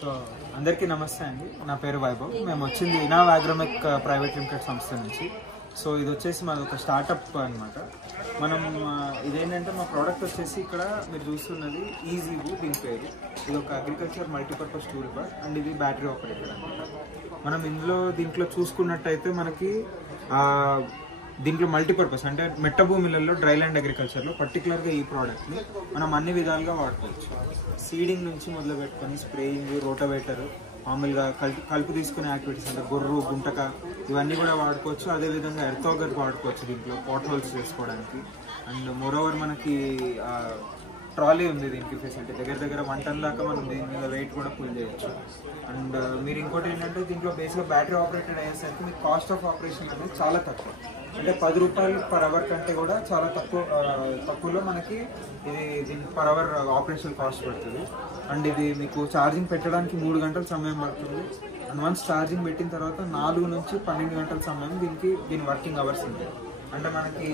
So అందరికీ నమస్తే అండి. నా పేరు వైభవ్. మేము వచ్చింది ఇనావ్ అగ్రోమెక్ ప్రైవేట్ లిమిటెడ్ సంస్థ నుంచి. సో ఇది వచ్చేసి మాది ఒక స్టార్టప్ అనమాట. మనం ఇదేంటంటే మా ప్రోడక్ట్ వచ్చేసి ఇక్కడ మీరు చూస్తున్నది ఈజీ దీని పేరు. ఇది ఒక agriculture multipurpose tool bar and ఇది బ్యాటరీ ఆపరేటెడ్ అనమాట. మనం దీంట్లో చూసుకున్నట్టయితే మనకి దీంట్లో మల్టీపర్పస్ అంటే మెట్ట భూములలో డ్రై ల్యాండ్ అగ్రికల్చర్లో పర్టికులర్గా ఈ ప్రోడక్ట్ని మనం అన్ని విధాలుగా వాడుకోవచ్చు. సీడింగ్ నుంచి మొదలు పెట్టుకొని స్ప్రేయింగ్, రోటవేటర్, మామూలుగా కలుపు తీసుకునే యాక్టివిటీస్ అంటే గొర్రు, గుంటక ఇవన్నీ కూడా వాడుకోవచ్చు. అదేవిధంగా ఎర్తోగర్ వాడుకోవచ్చు దీంట్లో పాట్ హోల్స్ చేసుకోవడానికి. అండ్ మోరోవర్ మనకి ట్రాలీ ఉంది దీనికి ఫెసిలిటీ. దగ్గర 1 టన్ దాకా మనం దీని మీద వెయిట్ కూడా పుల్ చేయొచ్చు. అండ్ మీరు ఇంకోటి ఏంటంటే దీంట్లో బేస్గా బ్యాటరీ ఆపరేటెడ్ అయ్యేసరికి మీకు కాస్ట్ ఆఫ్ ఆపరేషన్ అనేది చాలా తక్కువ. అంటే 10 రూపాయలు పర్ అవర్ కంటే కూడా చాలా తక్కువలో మనకి దీని పర్ అవర్ ఆపరేషన్ కాస్ట్ పడుతుంది. అండ్ ఇది మీకు ఛార్జింగ్ పెట్టడానికి 3 గంటల సమయం పడుతుంది. అండ్ వన్స్ ఛార్జింగ్ పెట్టిన తర్వాత 4 నుంచి 12 గంటల సమయం దీని వర్కింగ్ అవర్స్ ఉంటాయి. అంటే మనకి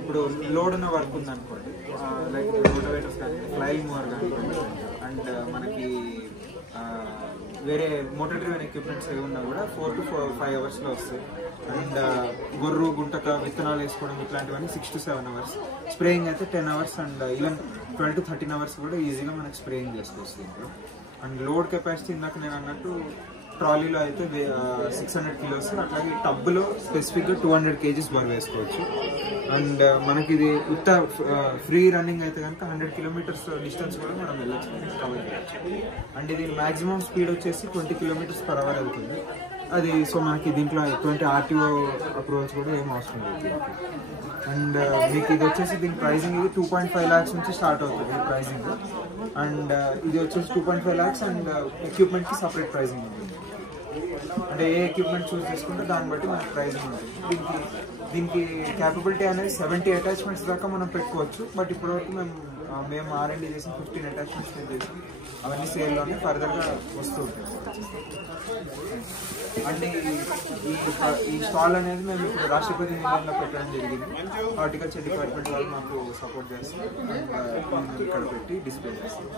ఇప్పుడు లోడ్ ఉన్న వర్క్ ఉందనుకోండి, లైక్ రోటవేటర్స్ కానీ, ఫ్లైయింగ్ మూవర్ కానివ్వండి, అండ్ మనకి వేరే మోటార్ డ్రివెన్ ఎక్విప్మెంట్స్ ఏవి ఉన్నా కూడా 4 to 5 అవర్స్లో వస్తాయి. అండ్ గొర్రు, గుంటక, విత్తనాలు వేసుకోవడం ఇట్లాంటివన్నీ 6 to 7 అవర్స్. స్ప్రేయింగ్ అయితే 10 hours and even 12 to 13 hours కూడా ఈజీగా మనకి స్ప్రేయింగ్ చేసుకోవచ్చు దీంట్లో. అండ్ లోడ్ కెపాసిటీ ఇందాక నేను అన్నట్టు ట్రాలీలో అయితే 600 కిలోస్, అట్లాగే టబ్లో స్పెసిఫిక్గా 200 kgs బరువు వేసుకోవచ్చు. అండ్ మనకి ఇది ఉత్త ఫ్రీ రన్నింగ్ అయితే కనుక 100 kilometers డిస్టెన్స్ కూడా మనం వెళ్ళచ్చు, కవర్ చేయవచ్చు. అండ్ ఇది మ్యాక్సిమం స్పీడ్ వచ్చేసి 20 kilometers per hour అవుతుంది అది. సో మనకి దీంట్లో ఎటువంటి RTO అప్రూవల్స్ కూడా ఏం అవసరం లేదు. అండ్ మీకు ఇది వచ్చేసి దీని ప్రైజింగ్ ఇది 2.5 lakhs నుంచి స్టార్ట్ అవుతుంది ప్రైజింగ్. అండ్ ఇది వచ్చేసి 2.5 lakhs అండ్ ఎక్విప్మెంట్కి సపరేట్ ప్రైజింగ్ ఉంటుంది. అంటే ఏ ఎక్విప్మెంట్ చూస్ చేసుకుంటే దాన్ని బట్టి మనకి ప్రైజింగ్ ఉంటుంది. దీనికి క్యాపబిలిటీ అనేది 70 అటాచ్మెంట్స్ దాకా మనం పెట్టుకోవచ్చు. బట్ ఇప్పటివరకు మేము R&D చేసిన 15 అటాచ్మెంట్స్ చేసాం. అవన్నీ సేల్లోనే ఫర్దర్గా వస్తూ ఉంటాయి. అంటే ఈ స్టాల్ అనేది మేము ఇప్పుడు రాష్ట్రపతి నిలయంలో పెట్టడం జరిగింది. హార్టికల్చర్ డిపార్ట్మెంట్ వాళ్ళు మాకు సపోర్ట్ చేస్తారు. ఇక్కడ పెట్టి డిస్ప్లే చేస్తాం.